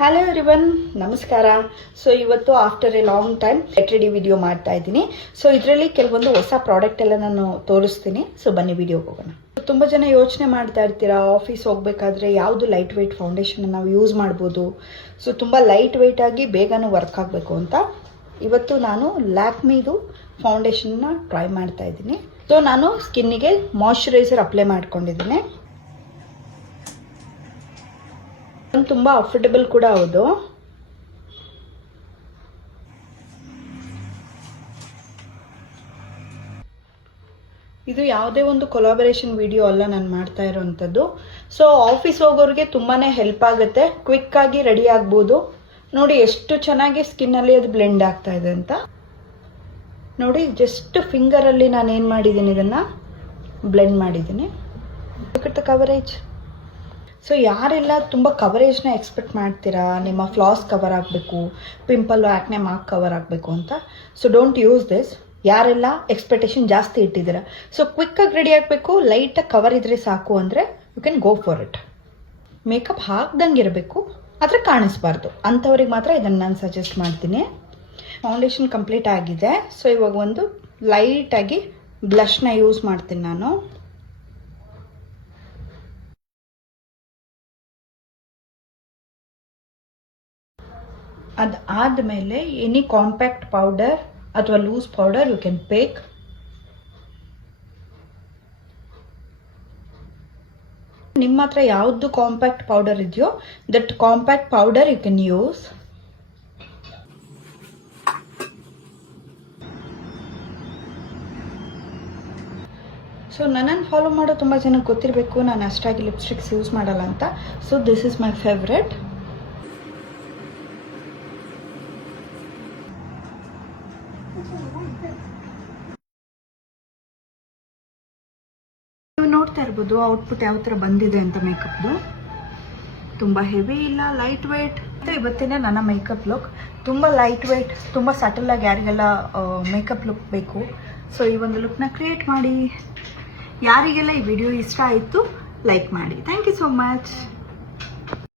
Hello everyone, ನಮಸ್ಕಾರ. So ಇವತ್ತು after A long time get ready video ಮಾಡ್ತಾ ಇದ್ದೀನಿ. ಸೊ ಇದರಲ್ಲಿ ಕೆಲವೊಂದು ಹೊಸ ಪ್ರಾಡಕ್ಟ್ ಎಲ್ಲ ನಾನು ತೋರಿಸ್ತೀನಿ. ಸೊ ಬನ್ನಿ ವಿಡಿಯೋಗೆ ಹೋಗೋಣ. ತುಂಬ ಜನ ಯೋಚನೆ ಮಾಡ್ತಾ ಇರ್ತೀರಾ, ಆಫೀಸ್ ಹೋಗ್ಬೇಕಾದ್ರೆ ಯಾವುದು ಲೈಟ್ ವೆಯ್ಟ್ ಫೌಂಡೇಶನ್ ನಾವು ಯೂಸ್ ಮಾಡ್ಬೋದು, ಸೊ ತುಂಬ ಲೈಟ್ ವೆಯ್ಟ್ ಆಗಿ ಬೇಗನೆ ವರ್ಕ್ ಆಗಬೇಕು ಅಂತ ಇವತ್ತು ನಾನು ಲ್ಯಾಕ್ಮಿದು ಫೌಂಡೇಶನ್ನ ಟ್ರೈ ಮಾಡ್ತಾ ಇದ್ದೀನಿ. ಸೊ ನಾನು ಸ್ಕಿನ್ನಿಗೆ ಮಾಯ್ಶ್ಚರೈಸರ್ ಅಪ್ಲೈ ಮಾಡ್ಕೊಂಡಿದ್ದೀನಿ. ತುಂಬ ಅಫೋರ್ಡೆಬಲ್ ಕೂಡ ಹೌದು. ಇದು ಯಾವುದೇ ಒಂದು ಕೊಲಾಬರೇಷನ್ ವಿಡಿಯೋ ಅಲ್ಲ ನಾನು ಮಾಡ್ತಾ ಇರೋವಂಥದ್ದು. ಸೊ ಆಫೀಸ್ ಹೋಗೋರಿಗೆ ತುಂಬಾ ಹೆಲ್ಪ್ ಆಗುತ್ತೆ, ಕ್ವಿಕ್ ಆಗಿ ರೆಡಿ ಆಗ್ಬೋದು. ನೋಡಿ ಎಷ್ಟು ಚೆನ್ನಾಗಿ ಸ್ಕಿನ್ನಲ್ಲಿ ಅದು ಬ್ಲೆಂಡ್ ಆಗ್ತಾ ಇದೆ ಅಂತ ನೋಡಿ. ಜಸ್ಟ್ ಫಿಂಗರಲ್ಲಿ ನಾನು ಏನು ಮಾಡಿದ್ದೀನಿ, ಇದನ್ನು ಬ್ಲೆಂಡ್ ಮಾಡಿದ್ದೀನಿ. ಕವರೇಜ್. ಸೊ ಯಾರೆಲ್ಲ ತುಂಬ ಕವರೇಜ್ನ ಎಕ್ಸ್ಪೆಕ್ಟ್ ಮಾಡ್ತೀರಾ, ನಿಮ್ಮ ಫ್ಲಾಸ್ ಕವರ್ ಆಗಬೇಕು, ಪಿಂಪಲ್ ಆ್ಯಕ್ನೆ ಮಾರ್ಕ್ ಕವರ್ ಆಗಬೇಕು ಅಂತ, ಸೊ ಡೋಂಟ್ ಯೂಸ್ ದಿಸ್. ಯಾರೆಲ್ಲ ಎಕ್ಸ್ಪೆಕ್ಟೇಷನ್ ಜಾಸ್ತಿ ಇಟ್ಟಿದ್ದೀರಾ, ಸೊ ಕ್ವಿಕ್ಕಾಗಿ ರೆಡಿ ಆಗಬೇಕು, ಲೈಟಾಗಿ ಕವರ್ ಇದ್ರೆ ಸಾಕು ಅಂದರೆ you can go for it. Makeup ಹಾಕ್ದಂಗೆ ಇರಬೇಕು, ಆದರೆ ಕಾಣಿಸ್ಬಾರ್ದು, ಅಂಥವ್ರಿಗೆ ಮಾತ್ರ ಇದನ್ನು ನಾನು ಸಜೆಸ್ಟ್ ಮಾಡ್ತೀನಿ. ಫೌಂಡೇಶನ್ ಕಂಪ್ಲೀಟ್ ಆಗಿದೆ. ಸೊ ಇವಾಗ ಒಂದು ಲೈಟಾಗಿ ಬ್ಲಷ್ನ ಯೂಸ್ ಮಾಡ್ತೀನಿ ನಾನು. ಅದಾದಮೇಲೆ ಎನಿ ಕಾಂಪ್ಯಾಕ್ಟ್ ಪೌಡರ್ ಅಥವಾ loose powder you can take. ನಿಮ್ಮ ಹತ್ರ ಯಾವುದು ಕಾಂಪ್ಯಾಕ್ಟ್ ಪೌಡರ್ ಇದೆಯೋ that compact powder you can use. So ನನ್ನನ್ನು ಫಾಲೋ ಮಾಡೋ ತುಂಬ ಜನಕ್ಕೆ ಗೊತ್ತಿರಬೇಕು ನಾನು ಅಷ್ಟಾಗಿ ಲಿಪ್ಸ್ಟಿಕ್ಸ್ ಯೂಸ್ ಮಾಡಲ್ಲ ಅಂತ. So this is my favourite. ನೀವು ನೋಡ್ತಾ ಇರ್ಬೋದು ಔಟ್ಪುಟ್ ಯಾವ ಥರ ಬಂದಿದೆ ಅಂತ ಮೇಕಪ್ದು. ತುಂಬ ಹೆವಿ ಇಲ್ಲ, ಲೈಟ್ ವೆಯ್ಟ್. ಇವತ್ತಿನ ನನ್ನ ಮೇಕಪ್ ಲುಕ್ ತುಂಬ ಲೈಟ್ ವೆಯ್ಟ್, ತುಂಬ ಸಟಲ್ ಆಗಿ ಯಾರಿಗೆಲ್ಲ ಮೇಕಪ್ ಲುಕ್ ಬೇಕು, ಸೊ ಈ ಒಂದು ಲುಕ್ನ ಕ್ರಿಯೇಟ್ ಮಾಡಿ. ಯಾರಿಗೆಲ್ಲ ಈ ವಿಡಿಯೋ ಇಷ್ಟ ಆಯಿತು ಲೈಕ್ ಮಾಡಿ. Thank you so much.